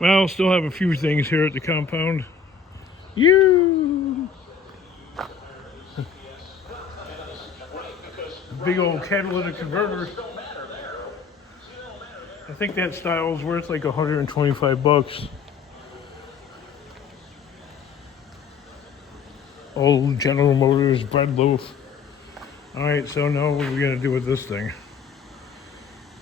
Well, still have a few things here at the compound. You big old catalytic converter. I think that style's worth like 125 bucks. Old General Motors bread loaf. Alright, so now what are we gonna do with this thing?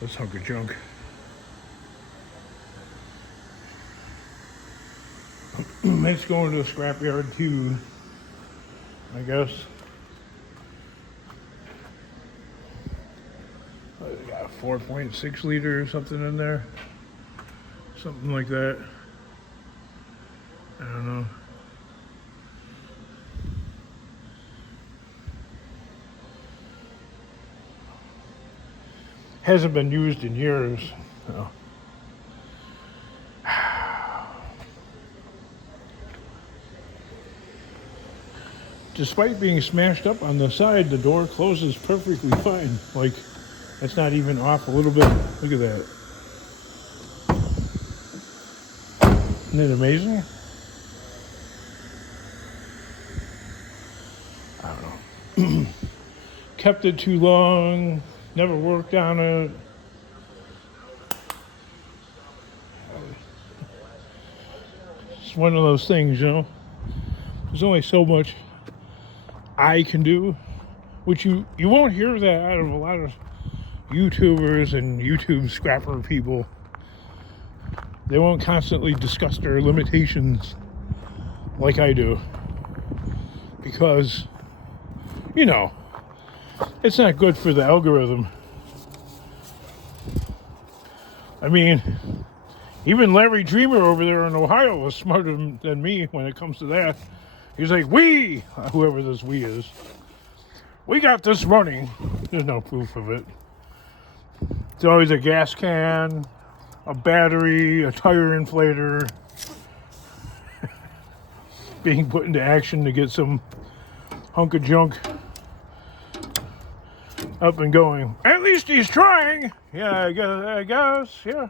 This hunk of junk. It's going to the scrapyard too, I guess. I got 4.6 liter or something in there. Something like that. I don't know. Hasn't been used in years. So. Despite being smashed up on the side, the door closes perfectly fine. Like, it's not even off a little bit. Look at that. Isn't it amazing? I don't know. Kept it too long. Never worked on it. It's one of those things, you know. There's only so much I can do, which you won't hear that out of a lot of YouTubers and YouTube scrapper people. They won't constantly discuss their limitations like I do, because, you know, it's not good for the algorithm. I mean, even Larry Dreamer over there in Ohio was smarter than me when it comes to that. He's like, whoever this we is, we got this running. There's no proof of it. It's always a gas can, a battery, a tire inflator being put into action to get some hunk of junk up and going. At least he's trying. Yeah, I guess, yeah.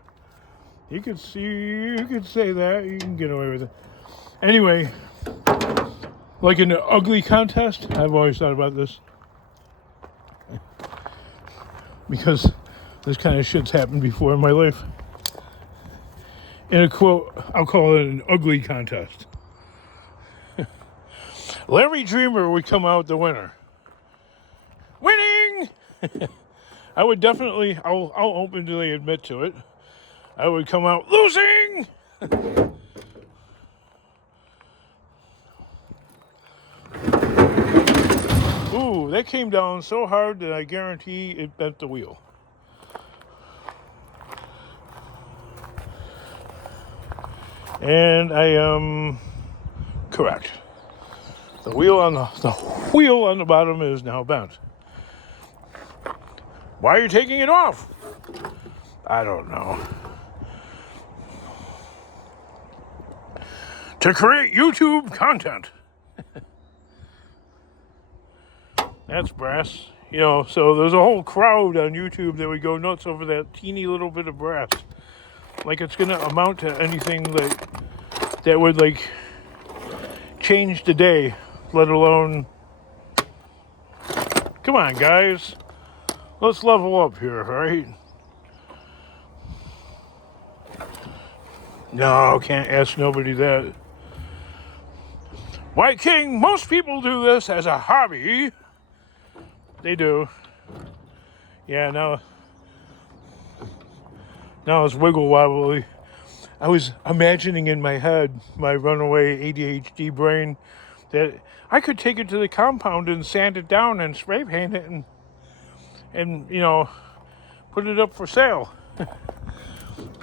You could say that. You can get away with it. Anyway, like in the ugly contest, I've always thought about this. Because this kind of shit's happened before in my life. In a quote, I'll call it an ugly contest. Larry Dreamer would come out the winner. Winning! I would definitely, I'll openly admit to it. I would come out losing! Ooh, that came down so hard that I guarantee it bent the wheel. And I am correct. The wheel on the bottom is now bent. Why are you taking it off? I don't know. To create YouTube content. That's brass. You know, so there's a whole crowd on YouTube that would go nuts over that teeny little bit of brass. Like it's going to amount to anything that would, like, change the day, let alone... Come on, guys. Let's level up here, right? No, can't ask nobody that. White King, most people do this as a hobby. They do. Yeah, now it's wiggle wobbly. I was imagining in my head, my runaway ADHD brain, that I could take it to the compound and sand it down and spray paint it and you know, put it up for sale.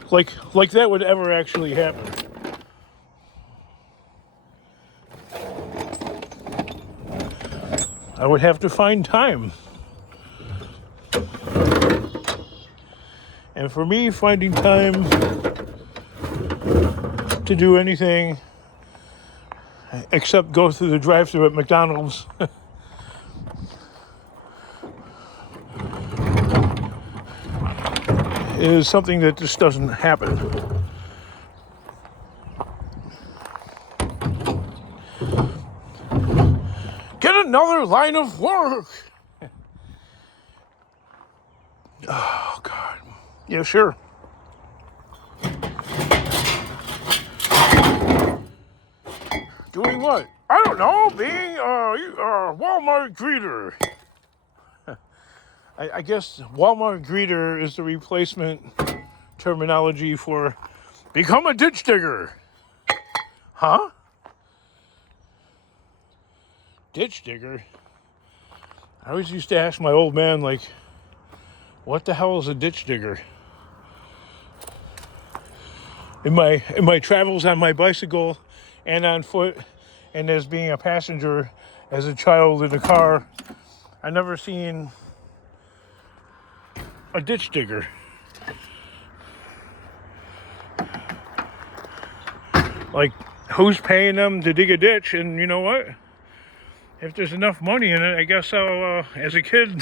like that would ever actually happen. I would have to find time. And for me, finding time to do anything except go through the drive-thru at McDonald's is something that just doesn't happen. another line of work. Oh, God. Yeah, sure. Doing what? I don't know. Being a Walmart greeter. I guess Walmart greeter is the replacement terminology for become a ditch digger. Huh? Ditch digger? I always used to ask my old man, like, what the hell is a ditch digger? In my travels on my bicycle and on foot, and as being a passenger as a child in a car, I never seen a ditch digger. Like, who's paying them to dig a ditch? And you know what? If there's enough money in it, I guess I'll, as a kid,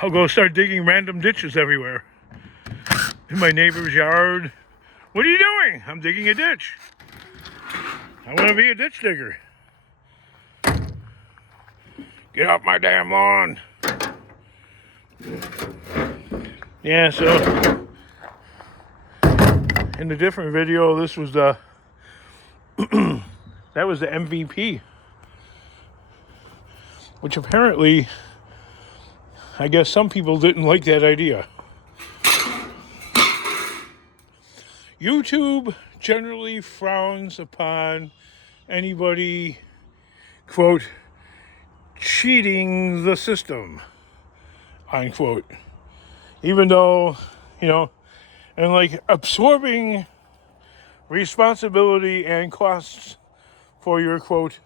I'll go start digging random ditches everywhere. In my neighbor's yard. What are you doing? I'm digging a ditch. I want to be a ditch digger. Get off my damn lawn. Yeah, so in a different video, this was the that was the MVP, which apparently, I guess some people didn't like that idea. YouTube generally frowns upon anybody, quote, cheating the system, unquote. Even though, and like absorbing responsibility and costs for your, quote,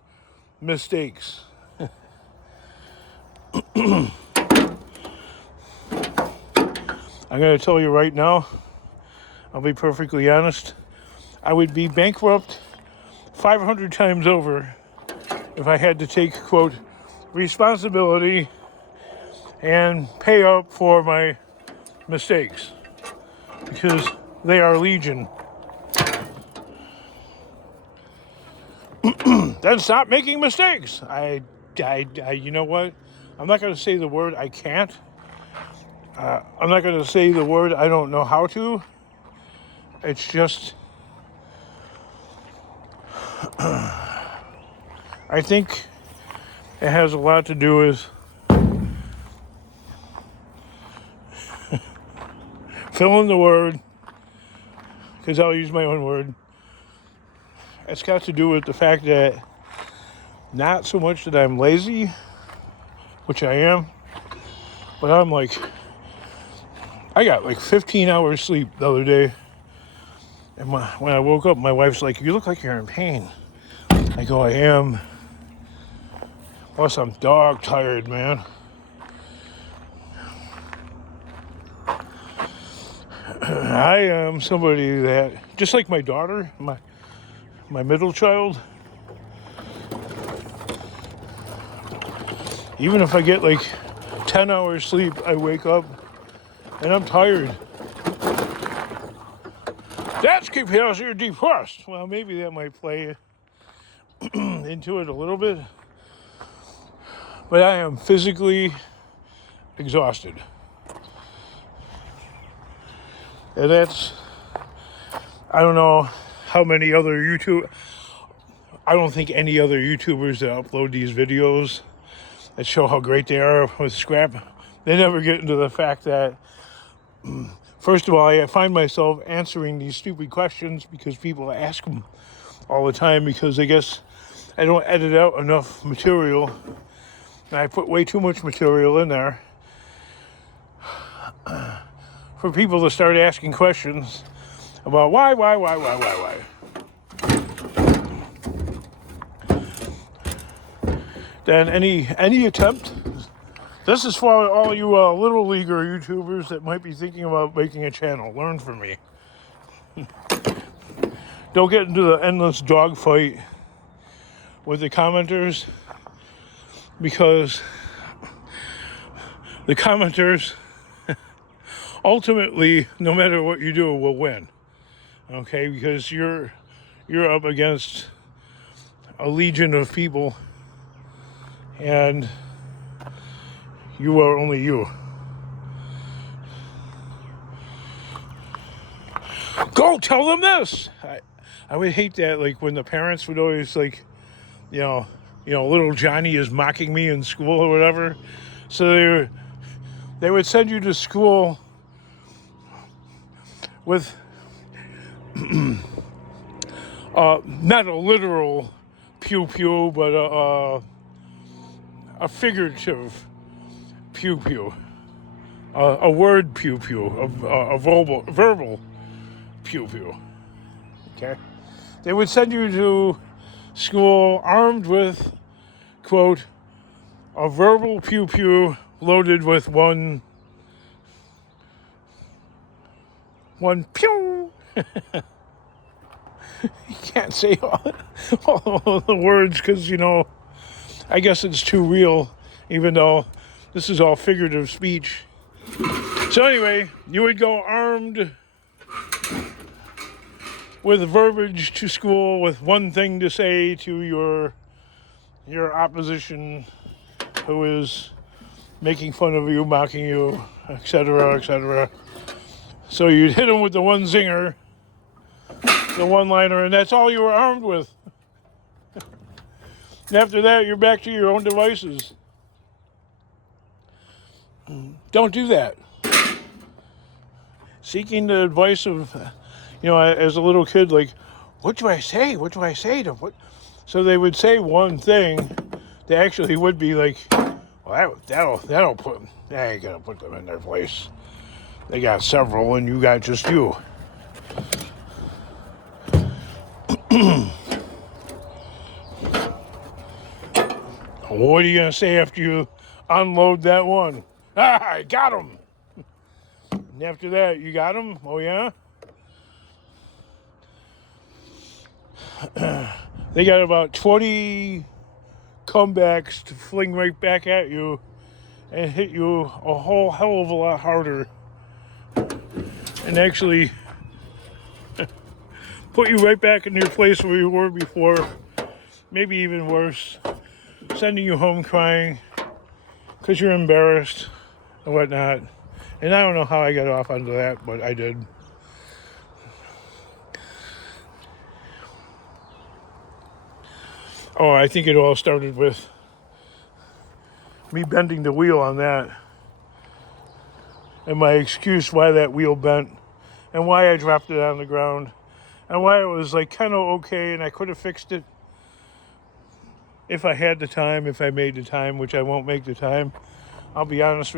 mistakes. I'm going to tell you right now, I'll be perfectly honest, I would be bankrupt 500 times over if I had to take, quote, responsibility and pay up for my mistakes, because they are legion. Then stop making mistakes. I you know what? I'm not going to say the word I can't. I'm not going to say the word I don't know how to. It's just, I think it has a lot to do with fill in the word, because I'll use my own word. It's got to do with the fact that not so much that I'm lazy, which I am, but I'm like, I got like 15 hours sleep the other day. And when I woke up, my wife's like, you look like you're in pain. I go, I am. Plus, I'm dog tired, man. I am somebody that, just like my daughter, my middle child, even if I get like 10 hours sleep, I wake up and I'm tired. That's because you're depressed. Well, maybe that might play into it a little bit. But I am physically exhausted. And that's, I don't know how many other I don't think any other YouTubers that upload these videos that show how great they are with scrap, they never get into the fact that, first of all, I find myself answering these stupid questions because people ask them all the time, because I guess I don't edit out enough material. And I put way too much material in there for people to start asking questions about why. Then any attempt, this is for all you little leaguer YouTubers that might be thinking about making a channel. Learn from me. Don't get into the endless dogfight with the commenters, because the commenters ultimately, no matter what you do, will win. Okay, because you're up against a legion of people and you are only you. Go tell them this. I would hate that, like when the parents would always like, you know, little Johnny is mocking me in school or whatever. So they would send you to school with not a literal pew pew, but a figurative pew pew, a word pew pew, a verbal pew pew. Okay, they would send you to school armed with, quote, a verbal pew pew loaded with one pew. You can't say all the words because, I guess it's too real, even though this is all figurative speech. So anyway, you would go armed with verbiage to school with one thing to say to your opposition who is making fun of you, mocking you, etc., etc. So you'd hit them with the one zinger, the one-liner, and that's all you were armed with. And after that, you're back to your own devices. Don't do that. Seeking the advice of, as a little kid, like, what do I say? What do I say to what? So they would say one thing. They actually would be like, well, that'll put. I ain't gonna put them in their place. They got several, and you got just you. What are you gonna say after you unload that one? I got him. And after that, you got him? Oh yeah? They got about 20 comebacks to fling right back at you and hit you a whole hell of a lot harder. And actually put you right back in your place where you were before. Maybe even worse. Sending you home crying because you're embarrassed and whatnot. And I don't know how I got off onto that, but I did. Oh, I think it all started with me bending the wheel on that. And my excuse why that wheel bent. And why I dropped it on the ground. And why it was like kind of okay and I could have fixed it. If I had the time, if I made the time, which I won't make the time. I'll be honest with you.